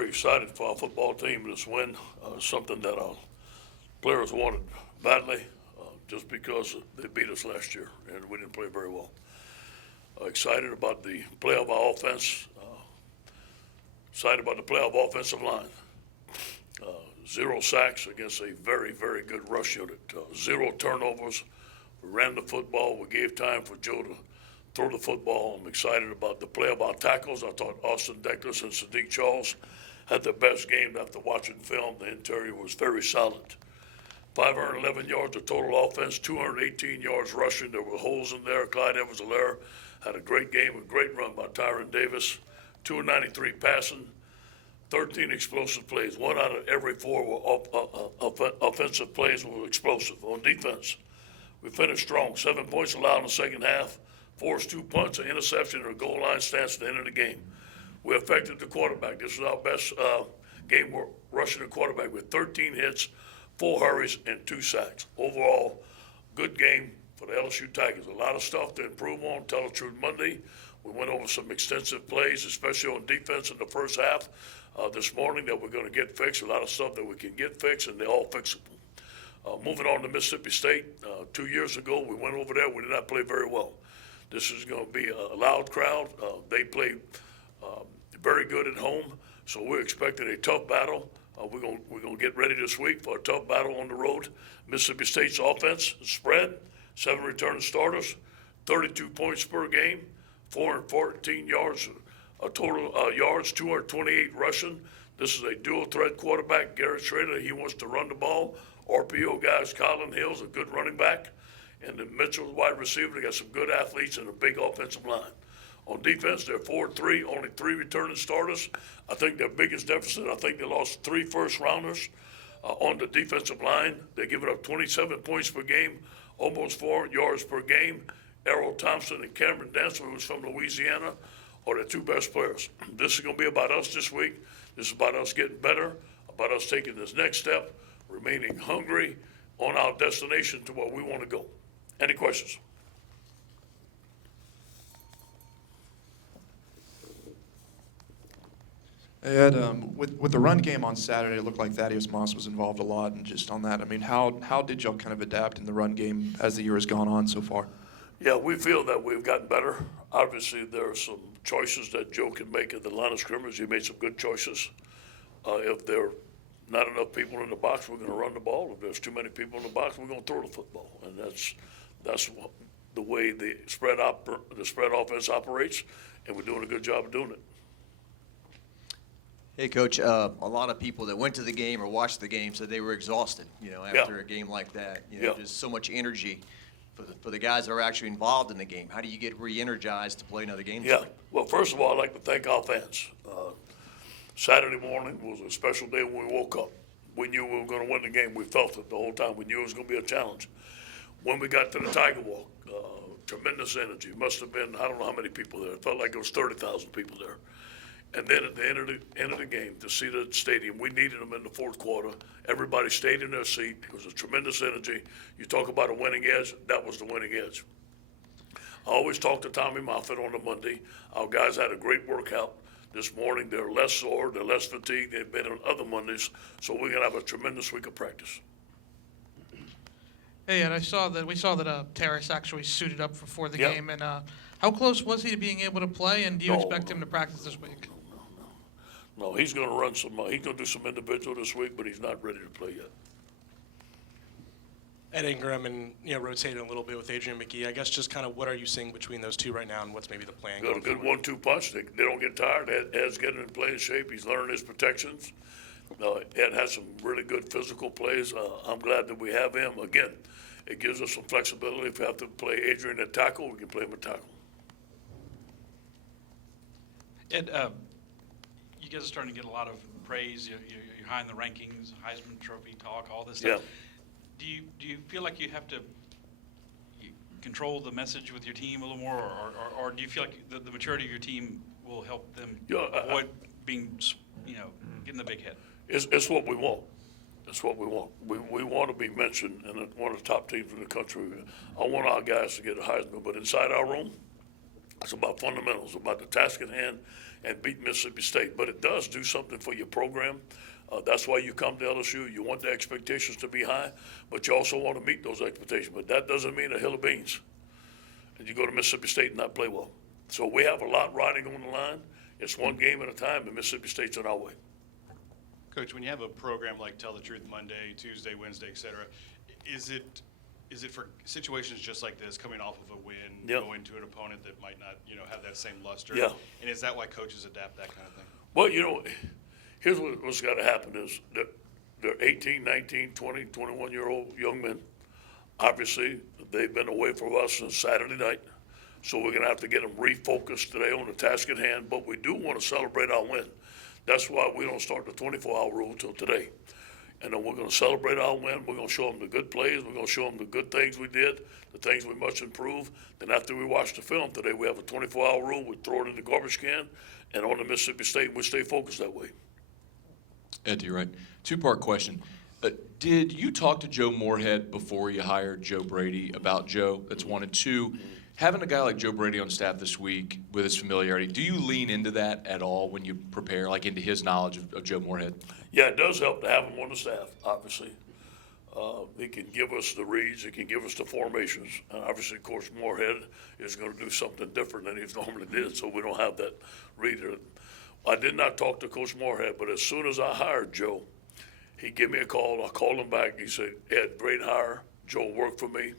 very excited for our football team this win. Something that our players wanted badly, just because they beat us last year and we didn't play very well. Excited about the play of our offense. Excited about the play of offensive line. 0 sacks against a very, very good rush unit. 0 turnovers. We ran the football. We gave time for Joe to throw the football. I'm excited about the play of our tackles. I thought Austin Deckers and Sadiq Charles had their best game after watching film. The interior was very solid. 511 yards of total offense, 218 yards rushing. There were holes in there. Clyde Evans-Helaire had a great game, a great run by Tyron Davis. 293 passing, 13 explosive plays. 1 out of every 4 were offensive plays were explosive. On defense, we finished strong. 7 points allowed in the second half. Forced 2 punts, an interception, and a goal line stance at the end of the game. We affected the quarterback. This was our best game rushing the quarterback with 13 hits, 4 hurries, and 2 sacks. Overall, good game for the LSU Tigers. A lot of stuff to improve on. Tell the truth Monday. We went over some extensive plays, especially on defense in the first half this morning that we're going to get fixed. A lot of stuff that we can get fixed, and they're all fixable. Moving on to Mississippi State, 2 years ago, we went over there. We did not play very well. This is going to be a loud crowd. They play very good at home, so we're expecting a tough battle. We're going to get ready this week for a tough battle on the road. Mississippi State's offense spread, 7 returning starters, 32 points per game, 414 yards, total yards, 228 rushing. This is a dual threat quarterback, Garrett Schrader. He wants to run the ball. RPO guys, Colin Hill's a good running back. And then Mitchell's wide receiver. They got some good athletes and a big offensive line. On defense, they're 4-3, only 3 returning starters. I think their biggest deficit, I think they lost 3 first-rounders on the defensive line. They're giving up 27 points per game, almost 4 yards per game. Errol Thompson and Cameron Dancer, who's from Louisiana, are the 2 best players. This is going to be about us this week. This is about us getting better, about us taking this next step, remaining hungry on our destination to where we want to go. Any questions? Hey Ed, with the run game on Saturday, it looked like Thaddeus Moss was involved a lot, and just on that, I mean, how did y'all kind of adapt in the run game as the year has gone on so far? Yeah, we feel that we've gotten better. Obviously, there are some choices that Joe can make at the line of scrimmage. He made some good choices. If there are not enough people in the box, we're going to run the ball. If there's too many people in the box, we're going to throw the football, and that's the way the spread offense operates, and we're doing a good job of doing it. Hey, Coach, a lot of people that went to the game or watched the game said they were exhausted, after a game like that. Just so much energy for the guys that are actually involved in the game. How do you get re-energized to play another game? Yeah, well, first of all, I'd like to thank our fans. Saturday morning was a special day when we woke up. We knew we were going to win the game. We felt it the whole time. We knew it was going to be a challenge. When we got to the Tiger Walk, tremendous energy. Must have been, I don't know how many people there. It felt like it was 30,000 people there. And then at the end of the game, to see the stadium, we needed them in the 4th quarter. Everybody stayed in their seat. It was a tremendous energy. You talk about a winning edge, that was the winning edge. I always talk to Tommy Moffitt on the Monday. Our guys had a great workout this morning. They're less sore, they're less fatigued. They've been on other Mondays, so we're going to have a tremendous week of practice. Hey, and we saw that Terrace actually suited up for the game. And how close was he to being able to play? And do you expect him to practice this week? No, he's going to run some. He's going to do some individual this week, but he's not ready to play yet. Ed Ingram and rotating a little bit with Adrian McGee. I guess just kind of what are you seeing between those two right now, and what's maybe the plan? Got a good 1-2 punch. They don't get tired. Ed's getting in playing shape. He's learning his protections. Ed has some really good physical plays. I'm glad that we have him. Again, it gives us some flexibility. If we have to play Adrian at tackle, we can play him at tackle. Ed, you guys are starting to get a lot of praise. You're high in the rankings, Heisman Trophy talk, all this stuff. Yeah. Do you feel like you have to control the message with your team a little more, or do you feel like the maturity of your team will help them avoid being, getting the big head? It's what we want. It's what we want. We want to be mentioned in one of the top teams in the country. I want our guys to get a Heisman, but inside our room, It's about fundamentals, about the task at hand and beat Mississippi State. But it does do something for your program. That's why you come to LSU. You want the expectations to be high, but you also want to meet those expectations. But that doesn't mean a hill of beans. And you go to Mississippi State and not play well. So we have a lot riding on the line. It's one game at a time, and Mississippi State's on our way. Coach, when you have a program like Tell the Truth Monday, Tuesday, Wednesday, et cetera, is it for situations just like this, coming off of a win, Yeah. going to an opponent that might not, have that same luster? Yeah. And is that why coaches adapt that kind of thing? Well, here's what's got to happen is that they're 18, 19, 20, 21-year-old young men. Obviously, they've been away from us since Saturday night. So we're going to have to get them refocused today on the task at hand. But we do want to celebrate our win. That's why we don't start the 24-hour rule till today. And then we're going to celebrate our win. We're going to show them the good plays. We're going to show them the good things we did, the things we must improve. Then after we watch the film today, we have a 24-hour rule. We throw it in the garbage can. And on the Mississippi State, we stay focused that way. Ed, you're right. Two-part question. Did you talk to Joe Moorhead before you hired Joe Brady about Joe? That's one. And two, having a guy like Joe Brady on staff this week with his familiarity, do you lean into that at all when you prepare, like into his knowledge of Joe Moorhead? Yeah, it does help to have him on the staff, obviously. He can give us the reads, he can give us the formations. And obviously, of course, Moorhead is going to do something different than he's normally did, so we don't have that reader. I did not talk to Coach Moorhead, but as soon as I hired Joe, he gave me a call. I called him back. He said, Ed, great hire. Joe worked for me.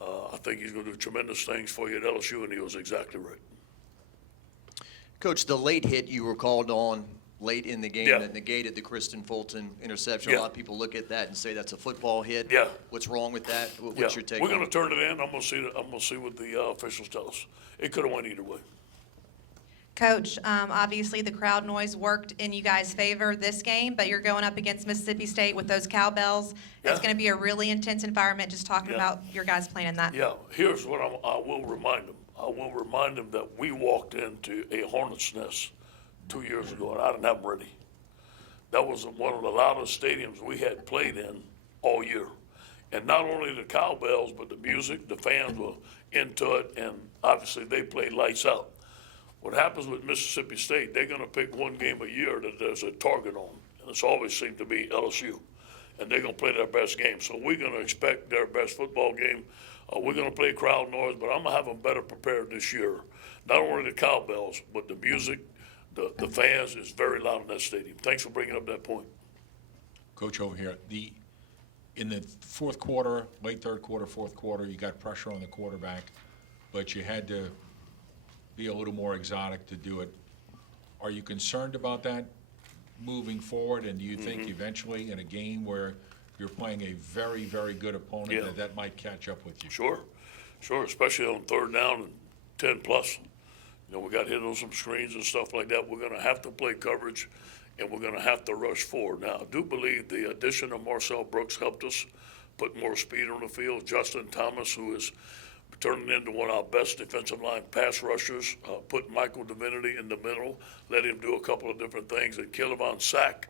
I think he's going to do tremendous things for you at LSU, and he was exactly right. Coach, the late hit you were called on late in the game Yeah. that negated the Kristen Fulton interception. Yeah. A lot of people look at that and say that's a football hit. Yeah. What's wrong with that? What's Yeah, your take we're on going it? to turn it in. I'm going to see what the officials tell us. It could have went either way. Coach, obviously the crowd noise worked in you guys' favor this game, but you're going up against Mississippi State with those cowbells. Yeah. It's going to be a really intense environment, just talking Yeah. about your guys playing in that. Yeah, here's what I will remind them. I will remind them that we walked into a hornet's nest 2 years ago, and I didn't have them ready. That was one of the loudest stadiums we had played in all year. And not only the cowbells, but the music, the fans were into it, and obviously they played lights out. What happens with Mississippi State, they're going to pick one game a year that there's a target on, and it's always seemed to be LSU. And they're going to play their best game. So we're going to expect their best football game. We're going to play crowd noise, but I'm going to have them better prepared this year. Not only the cowbells, but the music, the fans is very loud in that stadium. Thanks for bringing up that point. Coach, over here, in the fourth quarter, late third quarter, fourth quarter, you got pressure on the quarterback, but you had to be a little more exotic to do it. Are you concerned about that moving forward, and do you think eventually in a game where you're playing a very, very good opponent Yeah. that might catch up with you? Sure, especially on third down and 10 plus. We got hit on some screens and stuff like that. We're going to have to play coverage, and we're going to have to rush forward. Now, I do believe the addition of Marcel Brooks helped us put more speed on the field. Justin Thomas, who is turning into one of our best defensive line pass rushers, put Michael Divinity in the middle, let him do a couple of different things, and Killivan Sack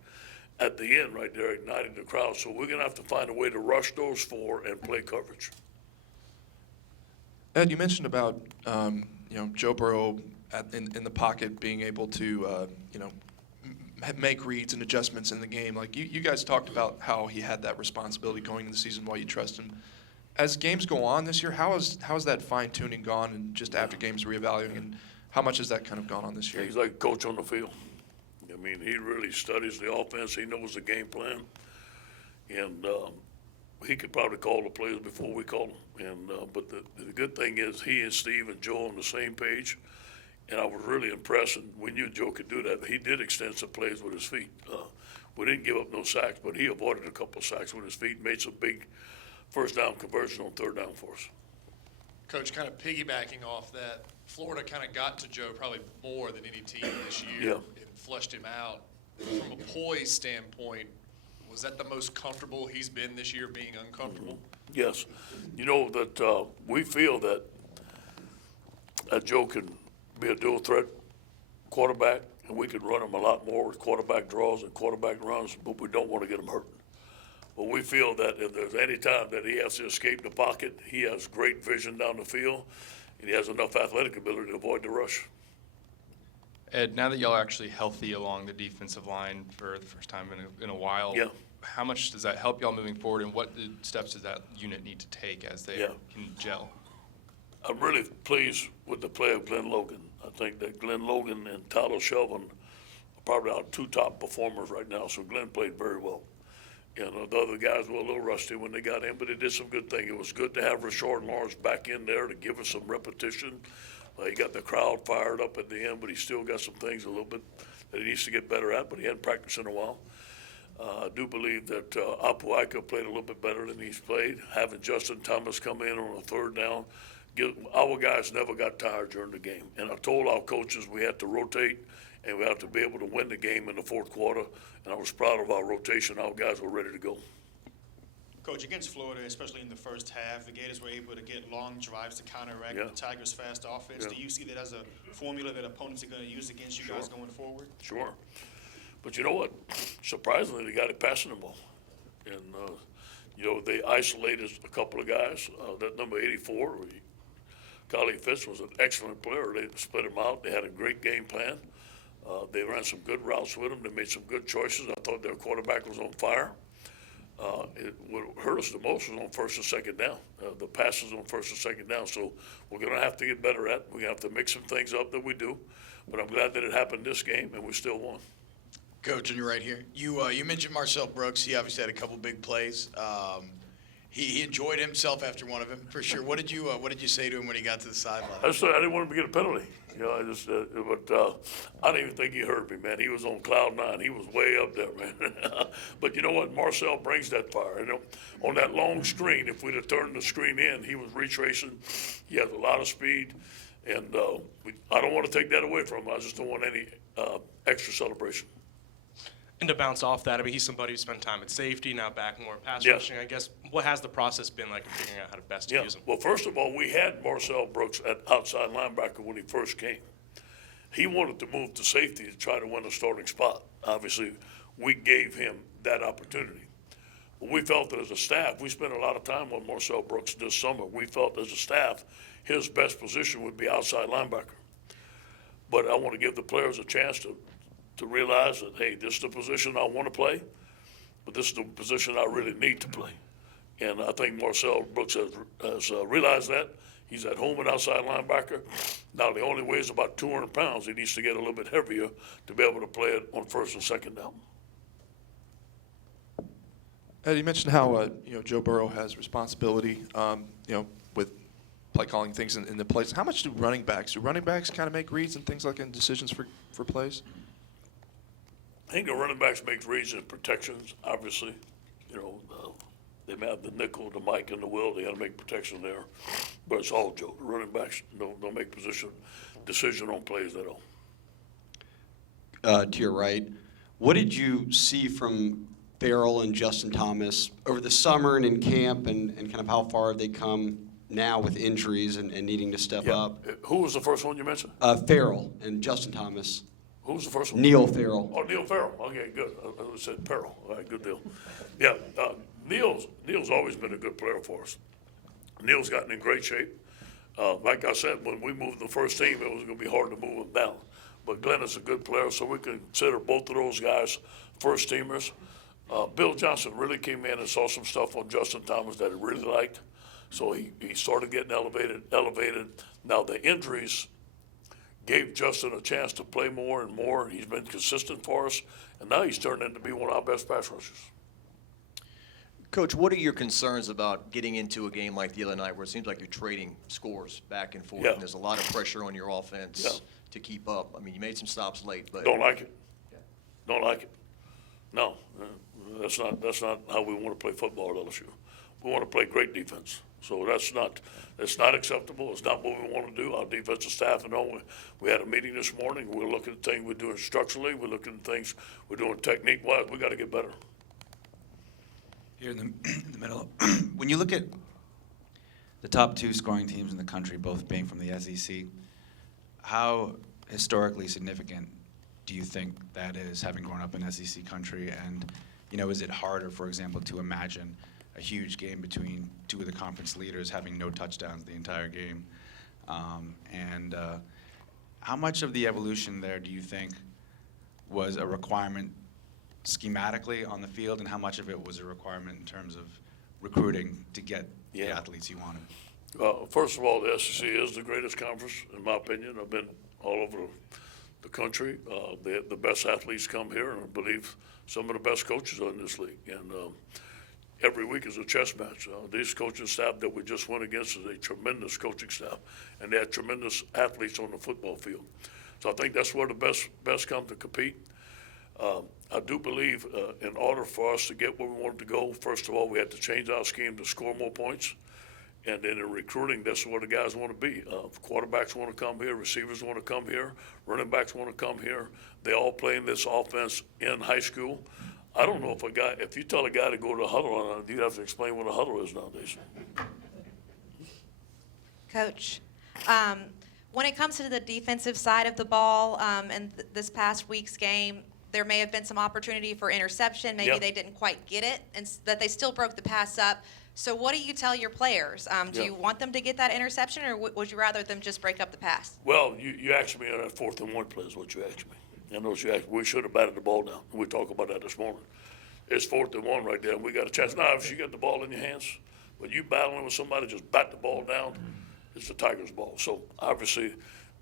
at the end right there, igniting the crowd. So we're going to have to find a way to rush those four and play coverage. Ed, you mentioned about Joe Burrow in the pocket being able to make reads and adjustments in the game. Like you guys talked about how he had that responsibility going into the season, why you trust him. As games go on this year, how has that fine tuning gone, and just after games reevaluating, and how much has that kind of gone on this year? He's like a coach on the field. I mean, he really studies the offense. He knows the game plan, and he could probably call the plays before we call them. And but the good thing is he and Steve and Joe on the same page. And I was really impressed, and we knew Joe could do that. He did extensive plays with his feet. We didn't give up no sacks, but he avoided a couple of sacks with his feet, made some big first down conversion on third down for us. Coach, kind of piggybacking off that, Florida kind of got to Joe probably more than any team this year and flushed him out. From a poise standpoint, was that the most comfortable he's been this year, being uncomfortable? Yes. You know that we feel that Joe can be a dual threat quarterback, and we could run him a lot more with quarterback draws and quarterback runs, but we don't want to get him hurt. But we feel that if there's any time that he has to escape the pocket, he has great vision down the field, and he has enough athletic ability to avoid the rush. Ed, now that y'all are actually healthy along the defensive line for the first time in a while, Yeah. how much does that help y'all moving forward, and what steps does that unit need to take as they Yeah. can gel? I'm really pleased with the play of Glenn Logan. I think that Glenn Logan and Tyler Shelvin are probably our two top performers right now, so Glenn played very well. The other guys were a little rusty when they got in, but they did some good things. It was good to have Rashard Lawrence back in there to give us some repetition. He got the crowd fired up at the end, but he still got some things a little bit that he needs to get better at, but he hadn't practiced in a while. I do believe that Apuaika played a little bit better than he's played. Having Justin Thomas come in on a third down, our guys never got tired during the game. And I told our coaches we had to rotate and we have to be able to win the game in the fourth quarter. And I was proud of our rotation. Our guys were ready to go. Coach, against Florida, especially in the first half, the Gators were able to get long drives to counteract the Tigers' fast offense. Yeah. Do you see that as a formula that opponents are going to use against you guys going forward? Sure. But you know what? Surprisingly, they got it passing the ball. And, they isolated a couple of guys. That number 84, Kali Fitz, was an excellent player. They split him out. They had a great game plan. They ran some good routes with him. They made some good choices. I thought their quarterback was on fire. What hurt us the most was on first and second down. The passes on first and second down. So we're going to have to get better at it. We're going to have to mix some things up that we do. But I'm glad that it happened this game, and we still won. Coach, and you're right here. You mentioned Marcel Brooks. He obviously had a couple big plays. He enjoyed himself after one of them, for sure. What did you say to him when he got to the sideline? I didn't want him to get a penalty. I didn't even think he heard me, man. He was on cloud nine. He was way up there, man. But you know what? Marcel brings that fire. On that long screen, if we'd have turned the screen in, he was retracing. He has a lot of speed, and I don't want to take that away from him. I just don't want any extra celebration. And to bounce off that, I mean, he's somebody who spent time at safety, now back more pass Yeah. rushing. I guess, what has the process been like in figuring out how to best use him? Well, first of all, we had Marcel Brooks at outside linebacker when he first came. He wanted to move to safety to try to win a starting spot. Obviously, we gave him that opportunity. But we felt that as a staff, we spent a lot of time on Marcel Brooks this summer. We felt as a staff, his best position would be outside linebacker. But I want to give the players a chance to realize that, hey, this is the position I want to play, but this is the position I really need to play. And I think Marcel Brooks has realized that. He's at home at outside linebacker. Now, the only weighs about 200 pounds. He needs to get a little bit heavier to be able to play it on first and second down. Ed, you mentioned how Joe Burrow has responsibility, with play calling things in the plays. How much do running backs kind of make reads and things like in decisions for plays? I think the running backs make reads and protections, obviously. They may have the nickel, the Mike, and the Will. They got to make protection there. But it's all Joe. The running backs don't make decision on plays at all. To your right, what did you see from Farrell and Justin Thomas over the summer and in camp, and kind of how far have they come now with injuries and needing to step up? Who was the first one you mentioned? Farrell and Justin Thomas. Who was the first one? Neil Farrell. Oh, Neil Farrell. Okay, good. I said Farrell. All right, good deal. Yeah, Neil's always been a good player for us. Neil's gotten in great shape. Like I said, when we moved the first team, it was going to be hard to move him down. But Glenn is a good player, so we consider both of those guys first teamers. Bill Johnson really came in and saw some stuff on Justin Thomas that he really liked. So he started getting elevated. Now the injuries gave Justin a chance to play more and more. He's been consistent for us, and now he's turned into be one of our best pass rushers. Coach, what are your concerns about getting into a game like the other night where it seems like you're trading scores back and forth, Yeah. and there's a lot of pressure on your offense Yeah. to keep up? I mean, you made some stops late, but Don't like it. Don't like it. No, that's not how we want to play football at LSU. We want to play great defense. So that's not acceptable. It's not what we want to do. Our defensive staff, we had a meeting this morning. We're looking at things we're doing structurally. We're looking at things we're doing technique-wise. We got to get better. Here in the middle, when you look at the top two scoring teams in the country, both being from the SEC, how historically significant do you think that is, having grown up in SEC country? And, is it harder, for example, to imagine a huge game between two of the conference leaders having no touchdowns the entire game? And how much of the evolution there do you think was a requirement schematically on the field, and how much of it was a requirement in terms of recruiting to get the athletes you wanted? First of all, the SEC is the greatest conference, in my opinion. I've been all over the country. The best athletes come here, and I believe some of the best coaches are in this league. And every week is a chess match. This coaching staff that we just went against is a tremendous coaching staff, and they have tremendous athletes on the football field. So I think that's where the best come to compete. I do believe in order for us to get where we wanted to go, first of all, we had to change our scheme to score more points. And then in recruiting, that's where the guys want to be. Quarterbacks want to come here, receivers want to come here, running backs want to come here. They all play in this offense in high school. I don't know if you tell a guy to go to a huddle, you have to explain what a huddle is nowadays. Coach, when it comes to the defensive side of the ball, and this past week's game, there may have been some opportunity for interception. Maybe they didn't quite get it, and that they still broke the pass up. So what do you tell your players? Do you want them to get that interception, or would you rather them just break up the pass? Well, you asked me on that 4th and 1 play is what you asked me. I know you asked, we should have batted the ball down. We talked about that this morning. It's 4th and 1 right there. We got a chance. Now, if you got the ball in your hands, but you battling with somebody, just bat the ball down, it's the Tigers' ball. So obviously,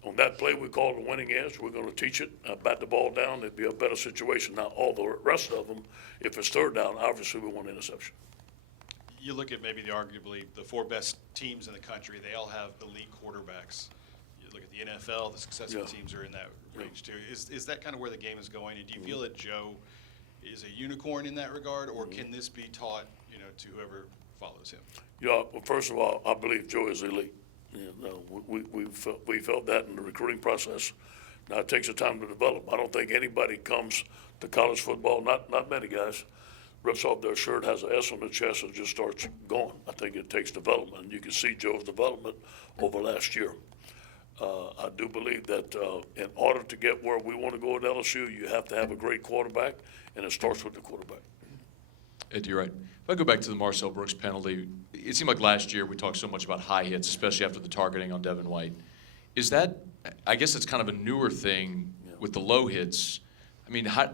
on that play we call the winning edge. We're going to teach it, bat the ball down. It'd be a better situation. Now, all the rest of them, if it's 3rd down, obviously we want interception. You look at maybe arguably the 4 best teams in the country, they all have elite quarterbacks. You look at the NFL, the successful teams are in that range too. Is that kind of where the game is going? And do you feel that Joe is a unicorn in that regard, or can this be taught, to whoever follows him? Yeah, well, first of all, I believe Joe is elite. We felt that in the recruiting process. Now, it takes a time to develop. I don't think anybody comes to college football, not many guys, rips off their shirt, has an S on the chest, and just starts going. I think it takes development. You can see Joe's development over last year. I do believe that in order to get where we want to go at LSU, you have to have a great quarterback, and it starts with the quarterback. Ed, you're right. If I go back to the Marcel Brooks penalty, it seemed like last year we talked so much about high hits, especially after the targeting on Devin White. Is that, I guess it's kind of a newer thing with the low hits. I mean, how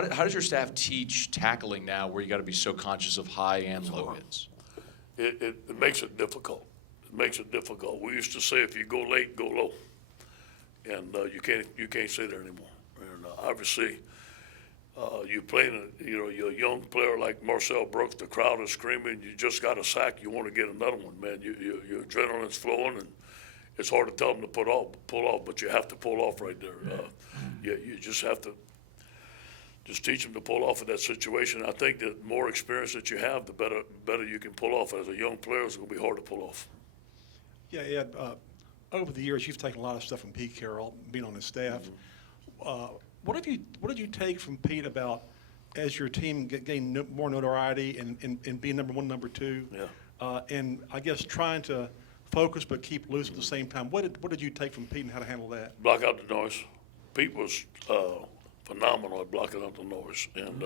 does your staff teach tackling now where you got to be so conscious of high and low hits? It makes it difficult. It makes it difficult. We used to say if you go late, go low. And you can't say that anymore. And obviously, you're playing, you're a young player like Marcel Brooks, the crowd is screaming, you just got a sack, you want to get another one, man. Your adrenaline's flowing, and it's hard to tell them to pull off, but you have to pull off right there. You just have to just teach them to pull off in that situation. I think the more experience that you have, the better you can pull off. As a young player, it's going to be hard to pull off. Yeah, Ed, over the years, you've taken a lot of stuff from Pete Carroll, being on his staff. What did you take from Pete about as your team gained more notoriety and being number 1, number 2? Yeah. And I guess trying to focus but keep loose at the same time. What did you take from Pete and how to handle that? Block out the noise. Pete was phenomenal at blocking out the noise and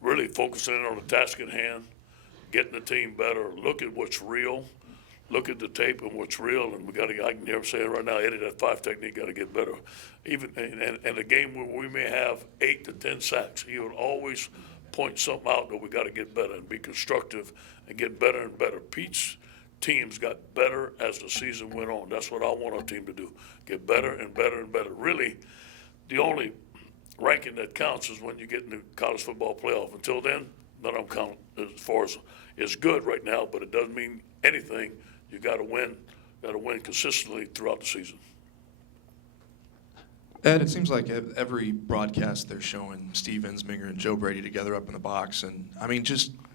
really focusing on the task at hand, getting the team better, look at what's real. Look at the tape and what's real, and I can hear him saying right now, Eddie, that 5 technique got to get better. Even in a game where we may have 8 to 10 sacks, he would always point something out that we got to get better and be constructive and get better and better. Pete's teams got better as the season went on. That's what I want our team to do, get better and better and better. Really, the only ranking that counts is when you get in the college football playoff. Until then, none of them count as far as it's good right now, but it doesn't mean anything. You got to win consistently throughout the season. Ed, it seems like every broadcast they're showing Steve Ensminger and Joe Brady together up in the box. And, I mean,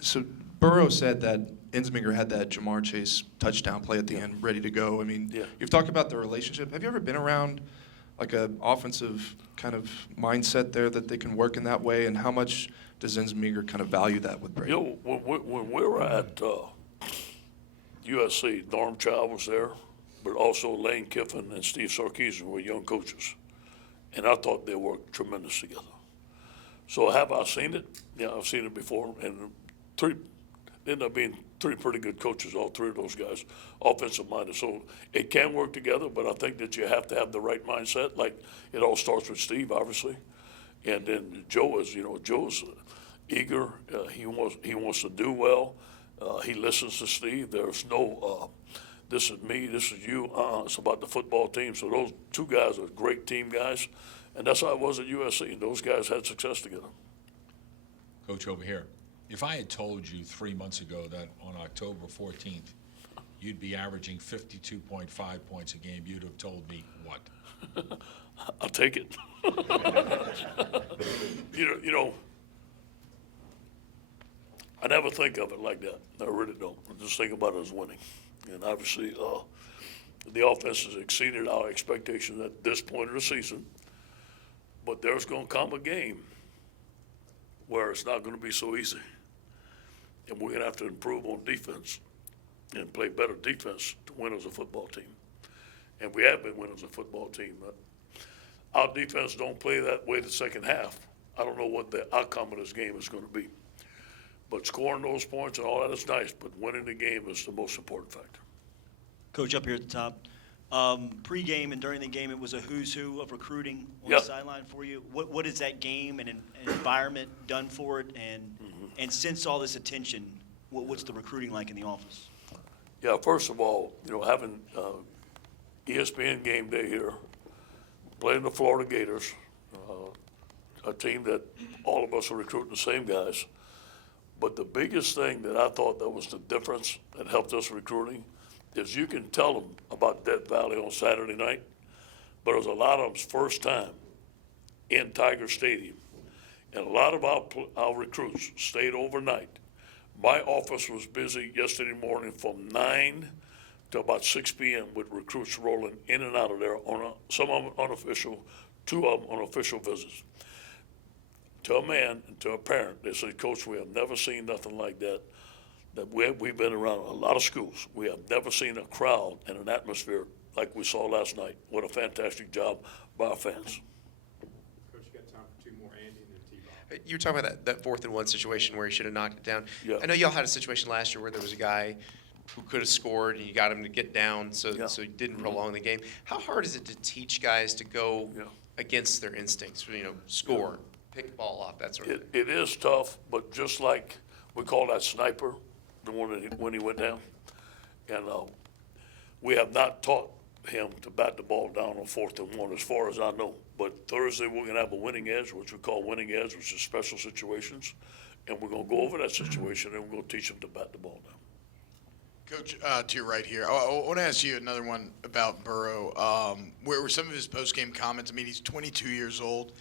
so Burrow said that Ensminger had that Jamar Chase touchdown play at the end ready to go. I mean, you've talked about the relationship. Have you ever been around like an offensive kind of mindset there that they can work in that way? And how much does Ensminger kind of value that with Brady? When we were at USC, Norm Child was there, but also Lane Kiffin and Steve Sarkisian were young coaches. And I thought they worked tremendous together. So have I seen it? Yeah, I've seen it before. And ended up being three pretty good coaches, all three of those guys, offensive minded. So it can work together, but I think that you have to have the right mindset. Like it all starts with Steve, obviously, and then Joe is, Joe's eager. He wants to do well. He listens to Steve. There's no this is me, this is you. It's about the football team. So those two guys are great team guys, and that's how it was at USC. Those guys had success together. Coach, over here, if I had told you 3 months ago that on October 14th you'd be averaging 52.5 points a game, you'd have told me what? I'll take it. I never think of it like that. I really don't. I just think about it as winning. And obviously, the offense has exceeded our expectations at this point of the season. But there's going to come a game where it's not going to be so easy. And we're going to have to improve on defense and play better defense to win as a football team. And we have been winning as a football team. Our defense don't play that way the second half. I don't know what the outcome of this game is going to be. But scoring those points and all that is nice, but winning the game is the most important factor. Coach, up here at the top, pre-game and during the game, it was a who's who of recruiting on the sideline for you. What has that game and environment done for it? And since all this attention, what's the recruiting like in the office? Yeah, first of all, having ESPN game day here, playing the Florida Gators, a team that all of us are recruiting the same guys. But the biggest thing that I thought that was the difference that helped us recruiting is you can tell them about Death Valley on Saturday night, but it was a lot of them's first time in Tiger Stadium. And a lot of our recruits stayed overnight. My office was busy yesterday morning from 9 to about 6 p.m. with recruits rolling in and out of there, some of them unofficial, 2 of them on official visits. To a man and to a parent, they said, Coach, we have never seen nothing like that. We've been around a lot of schools. We have never seen a crowd and an atmosphere like we saw last night. What a fantastic job by our fans. Coach, you got time for 2 more, Andy and then T-Bob. You were talking about that 4th and 1 situation where he should have knocked it down. Yeah. I know y'all had a situation last year where there was a guy who could have scored and you got him to get down so he didn't prolong the game. How hard is it to teach guys to go against their instincts, score, pick the ball off, that sort of thing? It is tough, but just like we call that sniper, the one that when he went down, and we have not taught him to bat the ball down on 4th and 1 as far as I know. But Thursday we're going to have a winning edge, which we call winning edge, which is special situations, and we're going to go over that situation and we're going to teach him to bat the ball down. Coach, to your right here, I want to ask you another one about Burrow. Where were some of his post-game comments? I mean, he's 22 years old,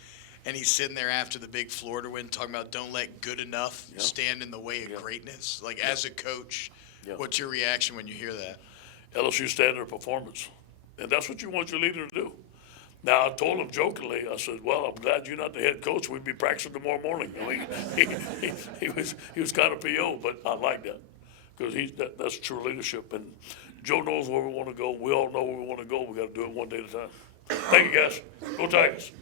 and he's sitting there after the big Florida win talking about don't let good enough stand in the way of greatness. Like, as a coach, what's your reaction when you hear that? LSU standard performance, and that's what you want your leader to do. Now, I told him jokingly, I said, well, I'm glad you're not the head coach. We'd be practicing tomorrow morning. I mean, he was kind of PO, but I like that. Because that's true leadership. And Joe knows where we want to go. We all know where we want to go. We got to do it one day at a time. Thank you, guys. Go Tigers.